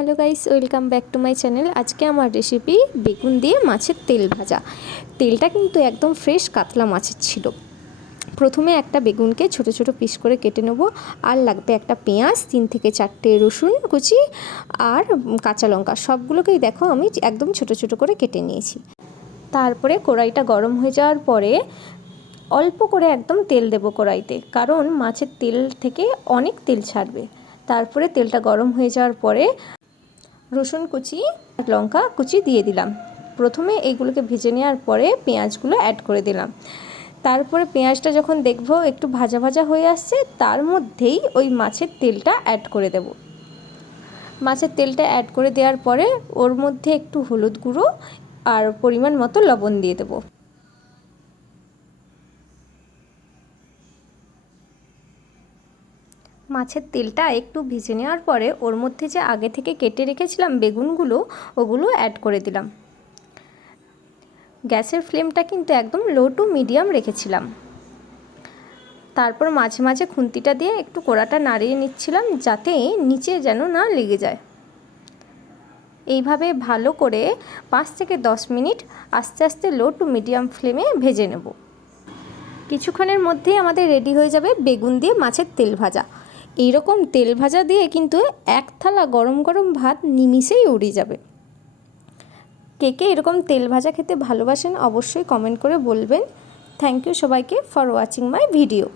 Hello guys, welcome back to my channel. আজকে আমার recipe বেগুন দিয়ে মাছের তেল ভাজা। তেলটা কিন্তু একদম ফ্রেশ কাতলা মাছের ছিল। প্রথমে একটা বেগুনকে ছোট ছোট পিস করে কেটে নেব। আর লাগবে একটা পেঁয়াজ, 3 থেকে 4টে রসুন কুচি আর কাঁচা লঙ্কা। সবগুলোকেই দেখো আমি একদম ছোট ছোট করে কেটে নিয়েছি। তারপরে কড়াইটা গরম হয়ে যাওয়ার পরে অল্প করে একদম তেল দেব কড়াইতে, কারণ মাছের তেল থেকে অনেক তেল ছাড়বে। তারপরে তেলটা গরম হয়ে যাওয়ার পরে রসুন কুচি আর লঙ্কা কুচি দিয়ে দিলাম। প্রথমে এইগুলোকে ভেজে নেওয়ার পরে পেঁয়াজগুলো অ্যাড করে দিলাম। তারপরে পেঁয়াজটা যখন দেখবো একটু ভাজা ভাজা হয়ে আসছে, তার মধ্যেই ওই মাছের তেলটা অ্যাড করে দেব। মাছের তেলটা অ্যাড করে দেওয়ার পরে ওর মধ্যে একটু হলুদ গুঁড়ো আর পরিমাণ মতো লবণ দিয়ে দেবো। মাছের তেলটা একটু ভেজে নেওয়ার পরে ওর মধ্যে যে আগে থেকে কেটে রেখেছিলাম বেগুনগুলো, ওগুলো অ্যাড করে দিলাম। গ্যাসের ফ্লেমটা কিন্তু একদম লো টু মিডিয়াম রেখেছিলাম। তারপর মাঝে মাঝে খুন্তিটা দিয়ে একটু কড়াটা নাড়িয়ে নিচ্ছিলাম, যাতে নিচে যেন না লেগে যায়। এইভাবে ভালো করে 5 থেকে 10 মিনিট আস্তে আস্তে লো টু মিডিয়াম ফ্লেমে ভেজে নেব। কিছুক্ষণের মধ্যেই আমাদের রেডি হয়ে যাবে বেগুন দিয়ে মাছের তেল ভাজা। এইরকম তেল ভাজা দিয়ে কিন্তু এক থালা গরম গরম ভাত নিমিষেই উড়ে যাবে। কে কে এরকম তেল ভাজা খেতে ভালোবাসেন অবশ্যই কমেন্ট করে বলবেন। থ্যাংক ইউ সবাইকে ফর ওয়াচিং মাই ভিডিও।